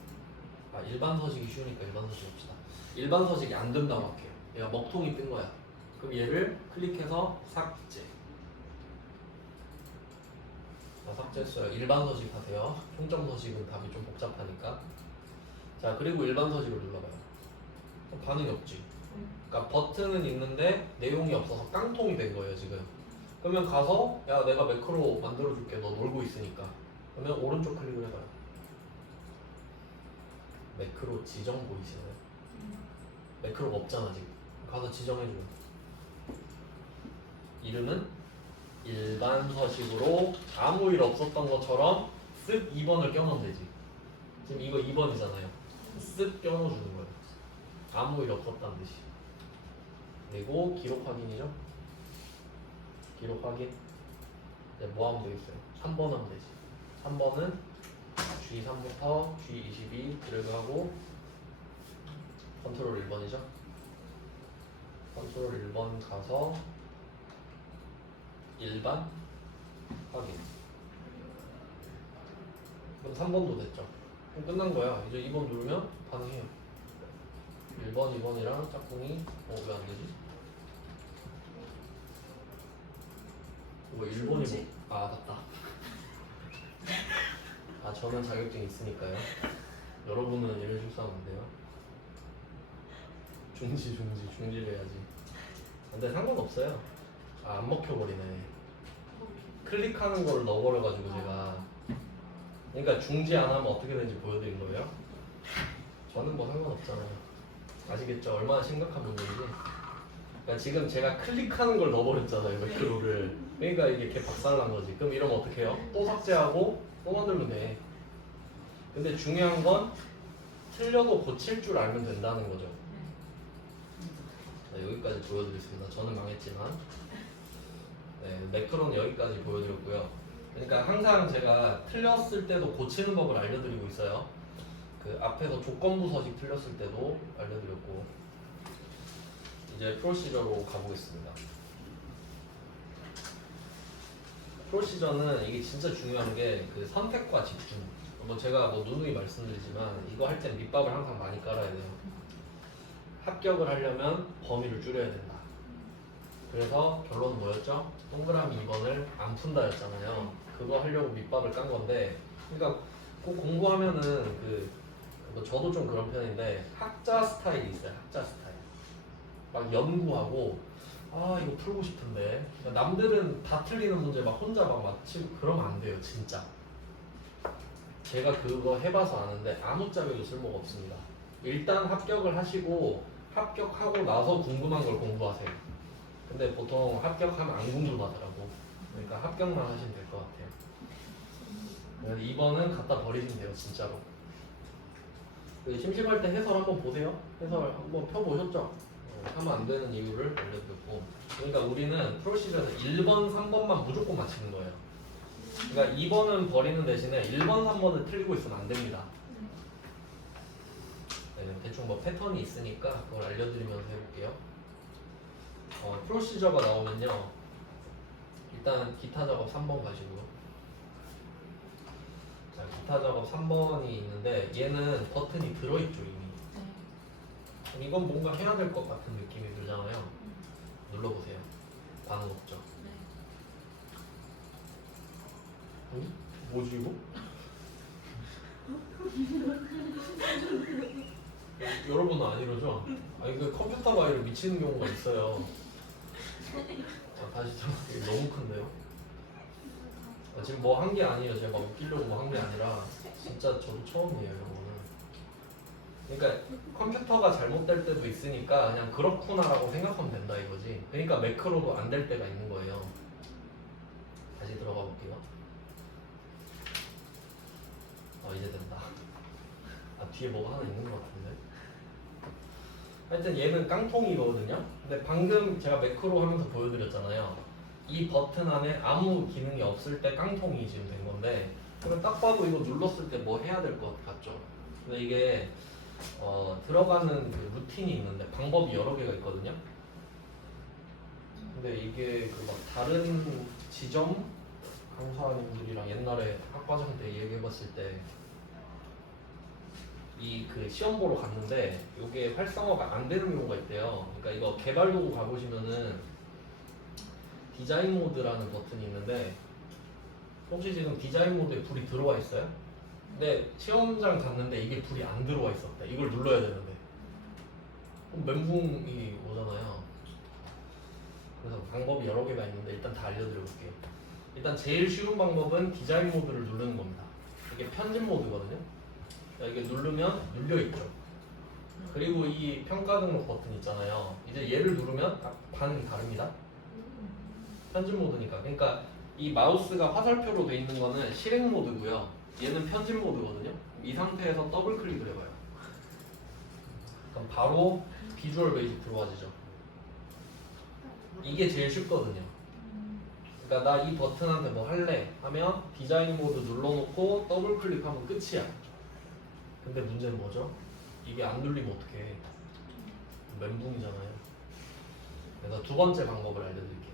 일반 서식이 쉬우니까 일반 서식 봅시다. 일반 서식이 안 된다고 할게요. 얘가 먹통이 뜬 거야. 그럼 얘를 클릭해서 삭제. 삭제했어요. 일반 서식 하세요. 총점 서식은 답이 좀 복잡하니까. 자, 그리고 일반 서식을 눌러봐요. 반응이 없지. 그러니까 버튼은 있는데 내용이 없어서 깡통이 된 거예요, 지금. 그러면 가서 야, 내가 매크로 만들어줄게. 너 놀고 있으니까. 그러면 오른쪽 클릭을 해봐요. 매크로 지정 보이시나요? 매크로가 없잖아, 지금. 가서 지정해줘요. 이름은 일반 서식으로 아무 일 없었던 것처럼 쓱 2번을 껴넣으면 되지. 지금 이거 2번이잖아요. 쓱 껴넣어주는 거예요. 아무 일 없었다는 듯이. 그리고 기록 확인이죠. 기록 확인. 이제 뭐 하면 되겠어요? 3번 하면 되지. 3번은 G3부터 G22 드래그하고 컨트롤 1번이죠. 컨트롤 1번 가서 일반 확인. 그럼 3번도 됐죠. 그럼 끝난 거야. 이제 2번 누르면 반응해요. 1번, 2번이랑 짝꿍이 왜 안 되지? 뭐 일본이 아 맞다. 아 저는 자격증 있으니까요. 여러분은 이런 식으로 하면 안 돼요. 중지를 해야지. 근데 상관없어요. 아, 안 먹혀버리네. 클릭하는 걸 넣어버려가지고 제가. 그러니까 중지 안 하면 어떻게 되는지 보여드린 거예요. 저는 뭐 상관없잖아요. 아시겠죠? 얼마나 심각한 문제인지. 그러니까 지금 제가 클릭하는 걸 넣어버렸잖아요, 매크로를. 그러니까 이게 개 박살난 거지. 그럼 이러면 어떻게 해요? 또 삭제하고 또 만들면 돼. 근데 중요한 건 틀려도 고칠 줄 알면 된다는 거죠. 네, 여기까지 보여드리겠습니다. 저는 망했지만. 네, 매크로는 여기까지 보여드렸고요. 그러니까 항상 제가 틀렸을 때도 고치는 법을 알려드리고 있어요. 그 앞에서 조건부 서식 틀렸을 때도 알려드렸고. 이제 프로시저로 가보겠습니다. 프로시저는 이게 진짜 중요한 게 그 선택과 집중. 뭐 제가 뭐 누누이 말씀드리지만 이거 할 땐 밑밥을 항상 많이 깔아야 돼요. 합격을 하려면 범위를 줄여야 된다. 그래서 결론은 뭐였죠? 동그라미 2번을 안 푼다였잖아요. 그거 하려고 밑밥을 깐 건데, 그러니까 꼭 공부하면은 뭐 저도 좀 그런 편인데 학자 스타일이 있어요. 학자 스타일. 막 연구하고 아 이거 풀고 싶은데 남들은 다 틀리는 문제 막 혼자 막 맞히고 그러면 안 돼요. 진짜. 제가 그거 해봐서 아는데 아무 자격도 쓸모가 없습니다. 일단 합격을 하시고 합격하고 나서 궁금한 걸 공부하세요. 근데 보통 합격하면 안 궁금하더라고. 그러니까 합격만 하시면 될 것 같아요. 그래서 2번은 갖다 버리시면 돼요. 진짜로. 심심할 때 해설 한번 보세요. 해설 한번 펴보셨죠? 하면 안 되는 이유를 알려드렸고. 그러니까 우리는 프로시저에서 1번, 3번만 무조건 맞히는 거예요. 그러니까 2번은 버리는 대신에 1번, 3번을 틀리고 있으면 안 됩니다. 네, 대충 뭐 패턴이 있으니까 그걸 알려드리면서 해볼게요. 프로시저가 나오면요. 일단 기타 작업 3번 가시고요. 자, 기타 작업 3번이 있는데 얘는 버튼이 들어있죠 이미. 그럼 이건 뭔가 해야 될 것 같은 느낌이 들잖아요. 눌러보세요. 반응 없죠? 응? 뭐지 이거? 여러분은 안 이러죠? 아니 그 컴퓨터가 이렇게 미치는 경우가 있어요. 자, 다시 좀 너무 큰데요? 지금 뭐 한 게 아니에요. 제가 막 웃기려고 뭐 한 게 아니라 진짜 저도 처음이에요, 이거는. 그러니까 컴퓨터가 잘못될 때도 있으니까 그냥 그렇구나라고 생각하면 된다 이거지. 그러니까 매크로도 안 될 때가 있는 거예요. 다시 들어가 볼게요. 이제 된다. 뒤에 뭐가 하나 있는 것 같은데. 하여튼 얘는 깡통이거든요. 근데 방금 제가 매크로 하면서 보여드렸잖아요. 이 버튼 안에 아무 기능이 없을 때 깡통이 지금 된 건데, 그러면 딱 봐도 이거 눌렀을 때 뭐 해야 될 것 같죠? 근데 이게 들어가는 그 루틴이 있는데 방법이 여러 개가 있거든요. 근데 이게 그 막 다른 지점 강사님들이랑 옛날에 학과정 때 얘기해봤을 때 이 그 시험 보러 갔는데 이게 활성화가 안 되는 경우가 있대요. 그러니까 이거 개발 도구 가보시면은 디자인 모드라는 버튼이 있는데 혹시 지금 디자인 모드에 불이 들어와 있어요? 근데 시험장 갔는데 이게 불이 안 들어와 있었대. 이걸 눌러야 되는데 그럼 멘붕이 오잖아요. 그래서 방법이 여러 개가 있는데 일단 다 알려드려 볼게요. 일단 제일 쉬운 방법은 디자인 모드를 누르는 겁니다. 이게 편집 모드거든요. 이게 누르면 눌려있죠. 그리고 이 평가 등록 버튼 있잖아요. 이제 얘를 누르면 반응이 다릅니다. 편집 모드니까. 그러니까 이 마우스가 화살표로 돼 있는 거는 실행 모드고요. 얘는 편집 모드거든요. 이 상태에서 더블 클릭을 해봐요. 그럼 바로 비주얼 베이직 들어와지죠. 이게 제일 쉽거든요. 그러니까 나 이 버튼한테 뭐 할래 하면 디자인 모드 눌러놓고 더블 클릭하면 끝이야. 근데 문제는 뭐죠? 이게 안 눌리면 어떡해. 멘붕이잖아요. 그래서 두 번째 방법을 알려드릴게요.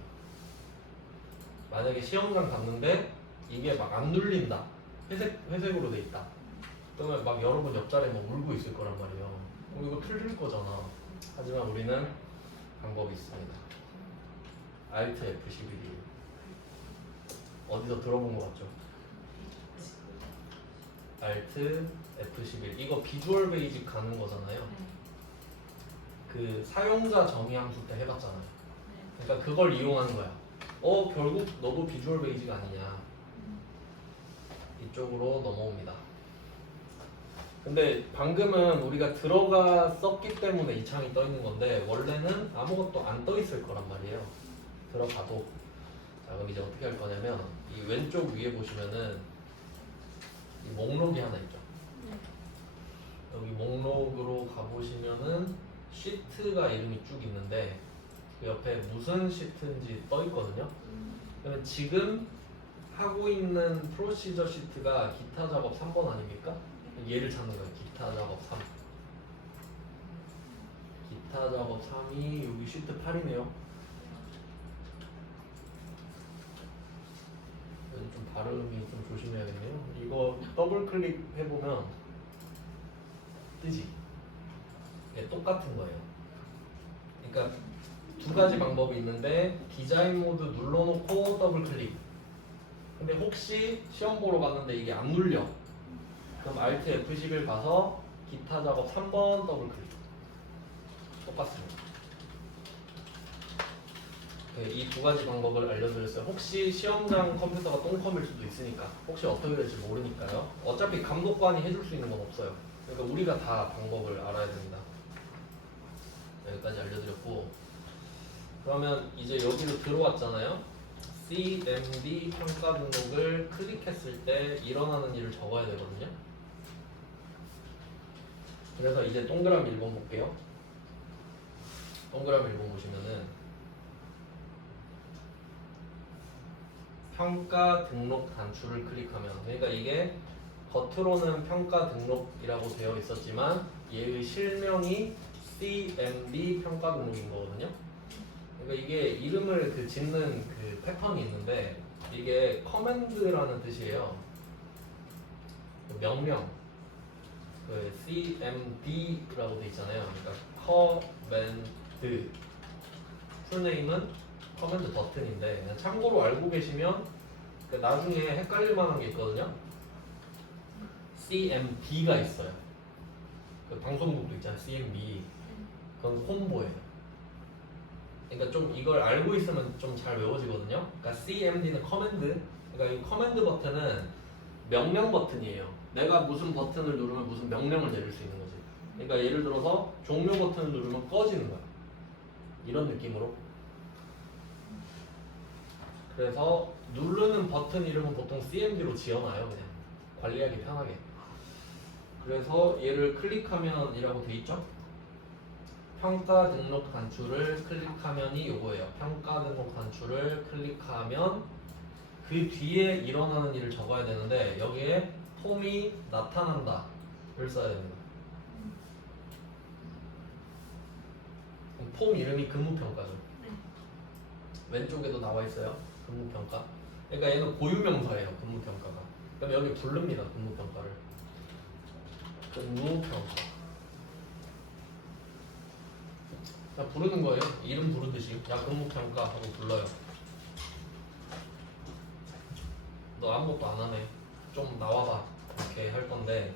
만약에 시험장 갔는데 이게 막 안 눌린다. 회색으로 돼 있다. 그러면 막 여러분 옆자리에 막 울고 있을 거란 말이에요. 이거 틀릴 거잖아. 하지만 우리는 방법이 있습니다. Alt F11. 어디서 들어본 것 같죠? Alt F11 이거 비주얼 베이직 가는 거잖아요. 그 사용자 정의함수 때 해봤잖아요. 그러니까 그걸 이용하는 거야. 결국 너도 비주얼 베이직 아니냐. 이쪽으로 넘어옵니다. 근데 방금은 우리가 들어갔었기 때문에 이 창이 떠 있는 건데 원래는 아무것도 안 떠 있을 거란 말이에요. 들어가도. 자, 그럼 이제 어떻게 할 거냐면 이 왼쪽 위에 보시면은 이 목록이 하나 있죠. 여기 목록으로 가보시면은 시트가 이름이 쭉 있는데 그 옆에 무슨 시트인지 떠 있거든요. 그러면 지금 하고 있는 프로시저 시트가 기타 작업 3번 아닙니까? 얘를 찾는 거예요. 기타 작업 3. 기타 작업 3이 여기 시트 8이네요. 좀 발음이 좀 조심해야겠네요. 이거 더블 클릭 해보면 뜨지? 이게 똑같은 거예요. 그러니까 두 가지 방법이 있는데 디자인 모드 눌러놓고 더블 클릭. 근데 혹시 시험 보러 갔는데 이게 안 눌려. 그럼 Alt F11 가서 기타 작업 3번 더블 클릭. 똑같습니다. 이 두 가지 방법을 알려드렸어요. 혹시 시험장 컴퓨터가 똥컴일 수도 있으니까 혹시 어떻게 될지 모르니까요. 어차피 감독관이 해줄 수 있는 건 없어요. 그러니까 우리가 다 방법을 알아야 됩니다. 여기까지 알려드렸고 그러면 이제 여기로 들어왔잖아요. CMD 평가 등록을 클릭했을 때 일어나는 일을 적어야 되거든요. 그래서 이제 동그라미 1번 볼게요. 동그라미 1번 보시면은 평가 등록 단추를 클릭하면 그러니까 이게 겉으로는 평가 등록이라고 되어 있었지만 얘의 실명이 CMD 평가 등록인 거거든요. 그러니까 이게 이름을 그 짓는 그 패턴이 있는데 이게 커맨드라는 뜻이에요. 명령 그 CMD라고 돼 있잖아요. 그러니까 커맨드 풀네임은 커맨드 버튼인데 그냥 참고로 알고 계시면 나중에 헷갈릴 만한 게 있거든요. CMD가 있어요. 그 방송국도 있잖아요. CMB 그건 홍보예요. 그러니까 좀 이걸 알고 있으면 좀 잘 외워지거든요. 그러니까 CMD는 커맨드. 그러니까 이 커맨드 버튼은 명령 버튼이에요. 내가 무슨 버튼을 누르면 무슨 명령을 내릴 수 있는 거지. 그러니까 예를 들어서 종료 버튼을 누르면 꺼지는 거야. 이런 느낌으로. 그래서 누르는 버튼 이름은 보통 CMD로 지어놔요. 그냥 관리하기 편하게. 그래서 얘를 클릭하면 이라고 돼 있죠. 평가 등록 단추를 클릭하면이 요거예요. 평가 등록 단추를 클릭하면 그 뒤에 일어나는 일을 적어야 되는데 여기에 폼이 나타난다 를 써야 됩니다. 폼 이름이 근무평가죠. 왼쪽에도 나와 있어요. 근무평가. 그러니까 얘는 고유명사예요. 근무평가가. 그럼 여기 부릅니다. 근무평가를. 근무평가. 그냥 부르는 거예요. 이름 부르듯이. 야 근무평가 하고 불러요. 너 아무것도 안 하네. 좀 나와봐. 이렇게 할 건데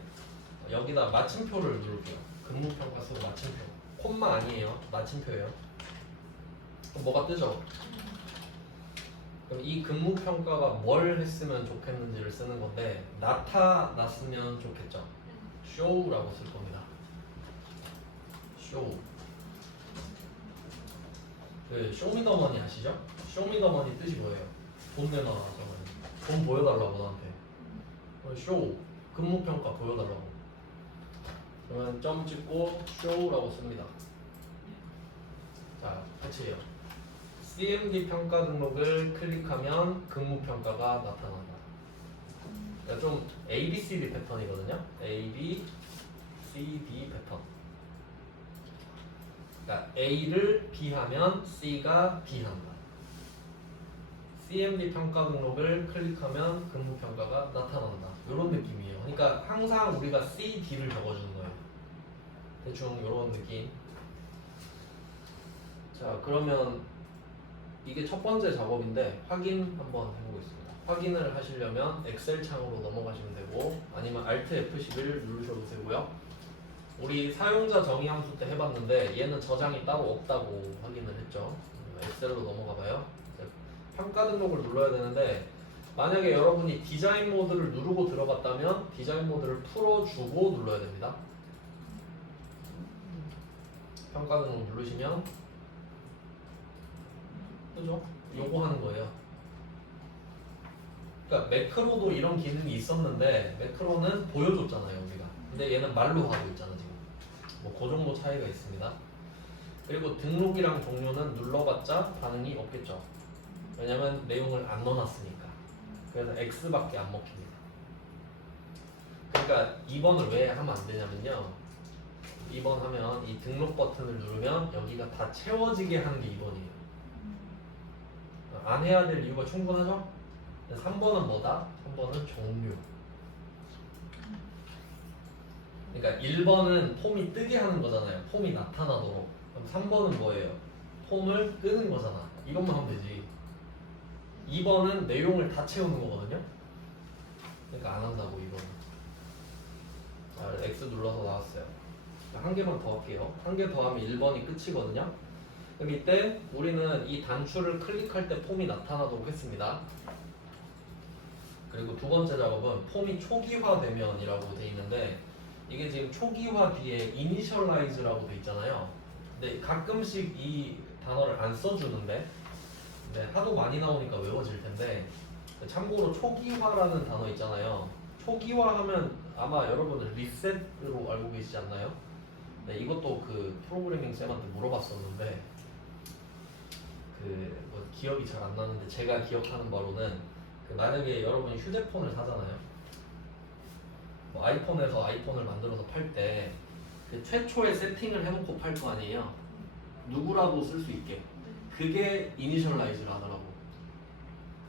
여기다 마침표를 누를게요. 근무평가 쓰고 마침표. 콤마 아니에요. 마침표예요. 그럼 뭐가 뜨죠? 그럼 이 근무평가가 뭘 했으면 좋겠는지를 쓰는 건데 나타났으면 좋겠죠. show라고 쓸 겁니다. show. 그 쇼미더머니 아시죠? 쇼미더머니 뜻이 뭐예요? 돈 내놔. 돈 보여달라고 나한테. show. 근무평가 보여달라고. 그러면 점 찍고 show라고 씁니다. 자, 끝이에요. CMD 평가 등록을 클릭하면 근무평가가 나타난다. 그러니까 좀 ABCD 패턴이거든요. ABCD 패턴. 그러니까 A를 B하면 C가 B한다. CMD 평가 등록을 클릭하면 근무평가가 나타난다. 이런 느낌이에요. 그러니까 항상 우리가 C, D를 적어주는 거예요. 대충 이런 느낌. 자, 그러면 이게 첫 번째 작업인데 확인 한번 해보겠습니다. 확인을 하시려면 엑셀 창으로 넘어가시면 되고 아니면 Alt F11 누르셔도 되고요. 우리 사용자 정의 함수 때 해봤는데 얘는 저장이 따로 없다고 확인을 했죠. 엑셀로 넘어가 봐요. 평가 등록을 눌러야 되는데 만약에 여러분이 디자인 모드를 누르고 들어갔다면 디자인 모드를 풀어주고 눌러야 됩니다. 평가 등록 누르시면 그죠? 요거 하는 거예요. 그러니까 매크로도 이런 기능이 있었는데 매크로는 보여줬잖아요 우리가. 근데 얘는 말로 하고 있잖아 지금. 뭐 그 정도 차이가 있습니다. 그리고 등록이랑 종료는 눌러봤자 반응이 없겠죠. 왜냐면 내용을 안 넣어놨으니까. 그래서 X밖에 안 먹힙니다. 그러니까 2번을 왜 하면 안 되냐면요. 2번 하면 이 등록 버튼을 누르면 여기가 다 채워지게 하는 게 2번이에요. 안 해야 될 이유가 충분하죠? 3번은 뭐다? 3번은 종료. 그러니까 1번은 폼이 뜨게 하는 거잖아요. 폼이 나타나도록. 그럼 3번은 뭐예요? 폼을 끄는 거잖아. 이것만 하면 되지. 2번은 내용을 다 채우는 거거든요. 그러니까 안 한다고 2번은. 자, X 눌러서 나왔어요. 한 개만 더 할게요. 한 개 더 하면 1번이 끝이거든요. 그럼 이때 우리는 이 단추를 클릭할 때 폼이 나타나도록 했습니다. 그리고 두 번째 작업은 폼이 초기화되면이라고 돼 있는데 이게 지금 초기화 뒤에 이니셜라이즈라고 돼 있잖아요. 근데 가끔씩 이 단어를 안 써주는데 하도 많이 나오니까 외워질 텐데 참고로 초기화라는 단어 있잖아요. 초기화하면 아마 여러분들 리셋으로 알고 계시지 않나요? 네, 이것도 그 프로그래밍 쌤한테 물어봤었는데 뭐 기억이 잘 안 나는데 제가 기억하는 바로는 만약에 여러분이 휴대폰을 사잖아요. 뭐 아이폰에서 아이폰을 만들어서 팔 때 최초의 세팅을 해놓고 팔 거 아니에요. 누구라도 쓸 수 있게. 그게 이니셜라이즈를 하더라고.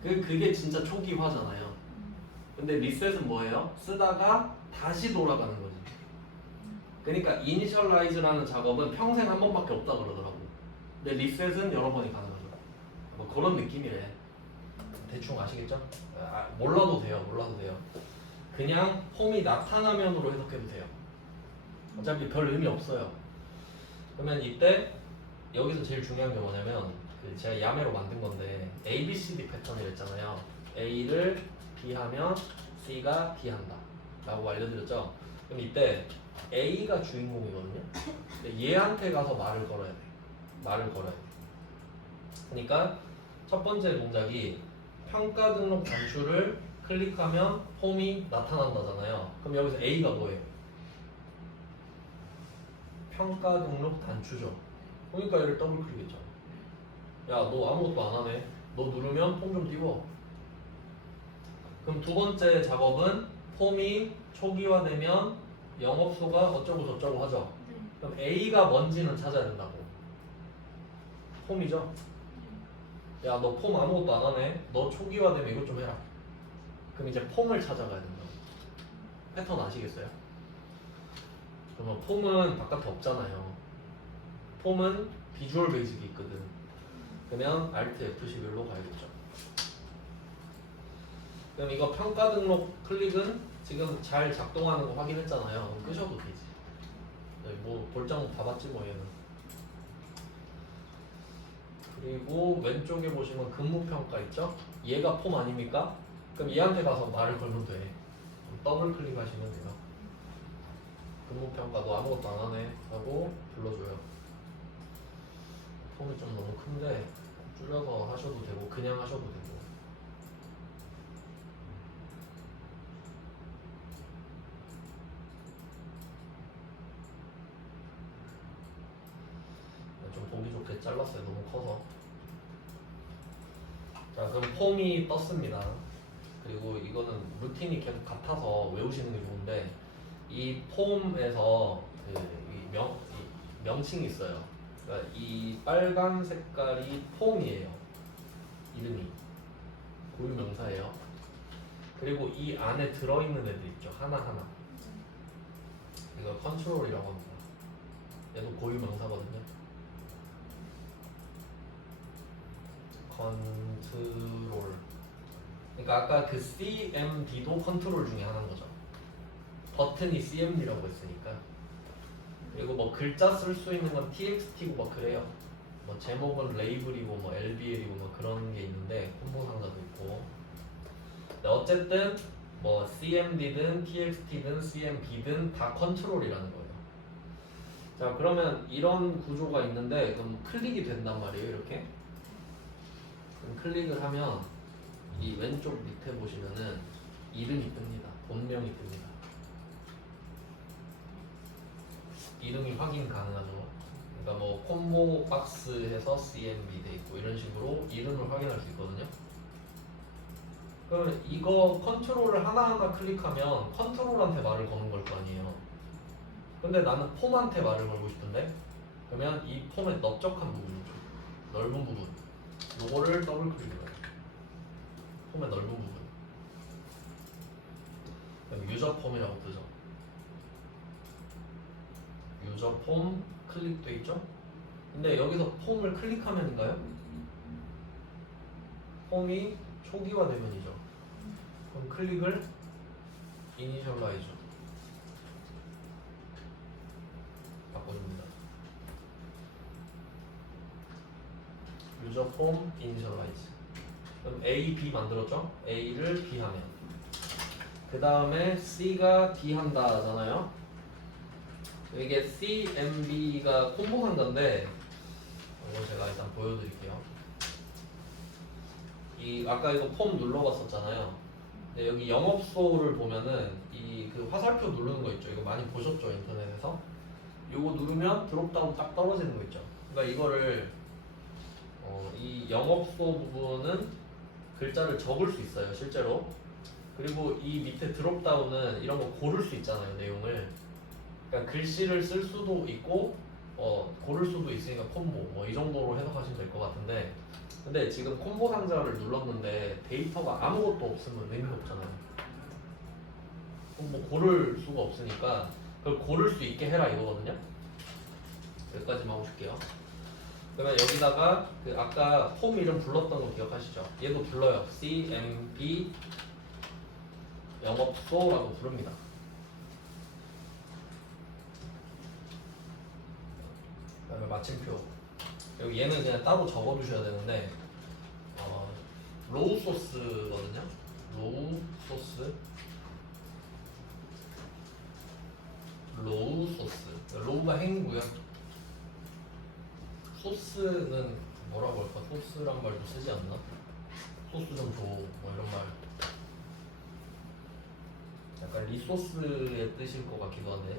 그게 진짜 초기화잖아요. 근데 리셋은 뭐예요? 쓰다가 다시 돌아가는 거지. 그러니까 이니셜라이즈라는 작업은 평생 한 번밖에 없다 그러더라고. 근데 리셋은 여러 번이 가능하죠. 뭐 그런 느낌이래. 대충 아시겠죠? 몰라도 돼요. 몰라도 돼요. 그냥 폼이 나타나면으로 해석해도 돼요. 어차피 별 의미 없어요. 그러면 이때 여기서 제일 중요한 게 뭐냐면 제가 야매로 만든 건데 A, B, C, D 패턴을 했잖아요. A를 B하면 C가 D한다 라고 알려드렸죠. 그럼 이때 A가 주인공이거든요. 근데 얘한테 가서 말을 걸어야 돼. 말을 걸어야 돼. 그러니까 첫 번째 동작이 평가 등록 단추를 클릭하면 폼이 나타난다잖아요. 그럼 여기서 A가 뭐예요? 평가 등록 단추죠. 그러니까 얘를 더블 클릭했죠. 야, 너 아무것도 안 하네. 너 누르면 폼 좀 띄워. 그럼 두 번째 작업은 폼이 초기화되면 영업소가 어쩌고 저쩌고 하죠. 그럼 A가 뭔지는 찾아야 된다고. 폼이죠. 야, 너 폼 아무것도 안 하네. 너 초기화되면 이것 좀 해라. 그럼 이제 폼을 찾아가야 된다고. 패턴 아시겠어요? 그러면 폼은 바깥에 없잖아요. 폼은 비주얼 베이직이 있거든. 그러면 Alt F11로 가야겠죠. 그럼 이거 평가 등록 클릭은 지금 잘 작동하는 거 확인했잖아요. 끄셔도 되지. 뭐 볼장 다 봤지 뭐 얘는. 그리고 왼쪽에 보시면 근무평가 있죠? 얘가 폼 아닙니까? 그럼 얘한테 가서 말을 걸면 돼. 더블 클릭하시면 돼요. 근무평가 너 아무것도 안 하네 하고 불러줘요. 폼이 좀 너무 큰데 줄여서 하셔도 되고 그냥 하셔도 되고. 좀 보기 좋게 잘랐어요. 너무 커서. 자, 그럼 폼이 떴습니다. 그리고 이거는 루틴이 계속 같아서 외우시는 게 좋은데 이 폼에서 이 명칭이 있어요. 그러니까 이 빨간 색깔이 폼이에요. 이름이 고유명사예요. 그리고 이 안에 들어있는 애들 있죠. 하나하나. 이거 컨트롤이라고 합니다. 얘도 고유명사거든요. 컨트롤. 그러니까 아까 그 CMD도 컨트롤 중에 하나인 거죠. 버튼이 CMD라고 했으니까. 그리고 뭐 글자 쓸 수 있는 건 TXT고 뭐 그래요. 뭐 제목은 레이블이고 뭐 LBL이고 뭐 그런 게 있는데 콤보 상자도 있고. 근데 어쨌든 뭐 CMD든 TXT든 CMB든 다 컨트롤이라는 거예요. 자, 그러면 이런 구조가 있는데 그럼 클릭이 된단 말이에요. 이렇게. 그럼 클릭을 하면 이 왼쪽 밑에 보시면은 이름이 뜹니다. 본명이 뜹니다. 이름이 확인 가능하죠. 그러니까 뭐 콤보 박스에서 CMB 돼 있고 이런 식으로 이름을 확인할 수 있거든요. 그러면 이거 컨트롤을 하나하나 클릭하면 컨트롤한테 말을 거는 걸 거 아니에요. 근데 나는 폼한테 말을 걸고 싶은데 그러면 이 폼의 넓적한 부분이죠. 넓은 부분. 요거를 더블 클릭해요. 폼의 넓은 부분. 그럼 유저 폼이라고 뜨죠. 유저 폼 클릭돼 있죠? 근데 여기서 폼을 클릭하면인가요? 폼이 초기화되면이죠. 그럼 클릭을 이니셜라이즈 바꿔줍니다. 유저 폼 이니셜라이즈. 그럼 A, B 만들었죠? A를 B 하면 그 다음에 C가 D 한다잖아요. 이게 CMB가 콤보 상자인데 이거 제가 일단 보여드릴게요. 이 아까 이거 폼 눌러봤었잖아요. 근데 여기 영업소를 보면은 이 그 화살표 누르는 거 있죠. 이거 많이 보셨죠 인터넷에서? 이거 누르면 드롭다운 딱 떨어지는 거 있죠. 그러니까 이거를 이 영업소 부분은 글자를 적을 수 있어요 실제로. 그리고 이 밑에 드롭다운은 이런 거 고를 수 있잖아요 내용을. 그러니까 글씨를 쓸 수도 있고 고를 수도 있으니까 콤보 뭐 이 정도로 해석하시면 될 것 같은데, 근데 지금 콤보 상자를 눌렀는데 데이터가 아무것도 없으면 의미가 없잖아요. 그럼 뭐 고를 수가 없으니까 그걸 고를 수 있게 해라 이거거든요. 여기까지만 하고 줄게요. 그러면 여기다가 그 아까 폼 이름 불렀던 거 기억하시죠? 얘도 불러요. CMB 영업소라고 부릅니다. 그다음에 마침표. 여기 얘는 그냥 따로 적어두셔야 되는데 로우 소스거든요. 로우 소스. 로우 소스. 로우가 행이고요. 소스는 뭐라고 할까? 소스란 말도 쓰지 않나? 소스 좀 줘. 뭐 이런 말. 약간 리소스의 뜻일 것 같기도 한데.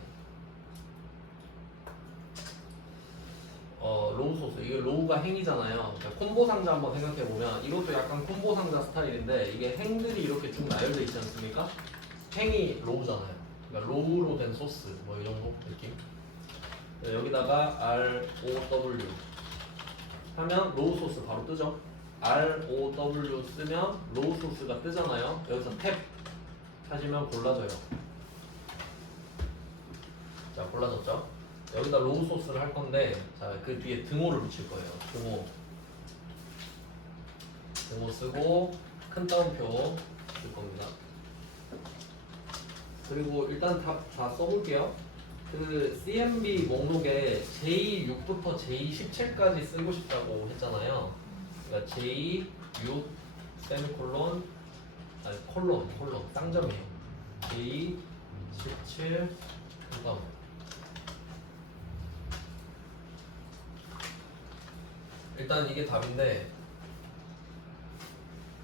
로우 소스. 이게 로우가 행이잖아요. 그러니까 콤보 상자 한번 생각해 보면 이것도 약간 콤보 상자 스타일인데 이게 행들이 이렇게 쭉 나열돼 있지 않습니까? 행이 로우잖아요. 그러니까 로우로 된 소스. 뭐 이 정도 느낌. 여기다가 ROW 하면 로우 소스 바로 뜨죠. ROW 쓰면 로우 소스가 뜨잖아요. 여기서 탭 하시면 골라져요. 자, 골라졌죠? 여기다 로우 소스를 할 건데, 자, 그 뒤에 등호를 붙일 거예요. 등호 쓰고 큰 따옴표 쓸 겁니다. 그리고 일단 다 써볼게요. 그 CMB 목록에 J6부터 J17까지 쓰고 싶다고 했잖아요. 그러니까 J6 세미콜론 아니 콜론 쌍점이에요. J17 쌍점. 일단 이게 답인데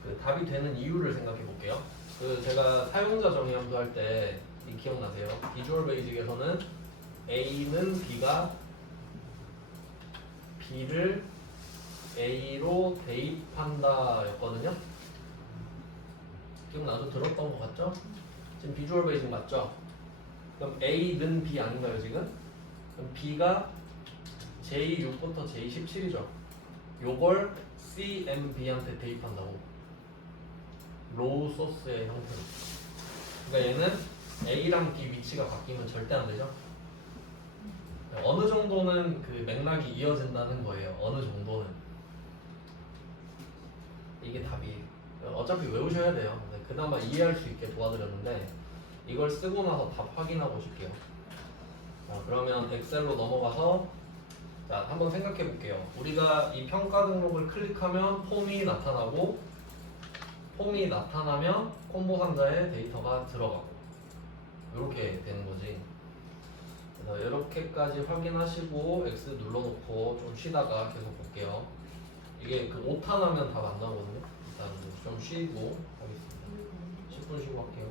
그 답이 되는 이유를 생각해 볼게요. 그 제가 사용자 정의함수 할 때 기억나세요? 비주얼 베이직에서는 A는 B가 B를 A로 대입한다 였거든요. 기억나서 들었던 것 같죠? 지금 비주얼 베이직 맞죠? 그럼 A는 B 아닌가요 지금? 그럼 B가 J6부터 J17이죠. 요걸 CMB한테 대입한다고. 로우 소스의 형태로. 그러니까 얘는 A랑 B 위치가 바뀌면 절대 안 되죠. 어느 정도는 그 맥락이 이어진다는 거예요. 어느 정도는. 이게 답이에요. 어차피 외우셔야 돼요. 네, 그나마 이해할 수 있게 도와드렸는데 이걸 쓰고 나서 답 확인해 보실게요. 자, 그러면 엑셀로 넘어가서 자, 한번 생각해 볼게요. 우리가 이 평가 등록을 클릭하면 폼이 나타나고 폼이 나타나면 콤보 상자에 데이터가 들어가고 이렇게 되는 거지. 그래서 이렇게까지 확인하시고 X 눌러놓고 좀 쉬다가 계속 볼게요. 이게 그 오타 나면 답 안 나오거든요. 일단 좀 쉬고 하겠습니다. 10분 쉬고 할게요.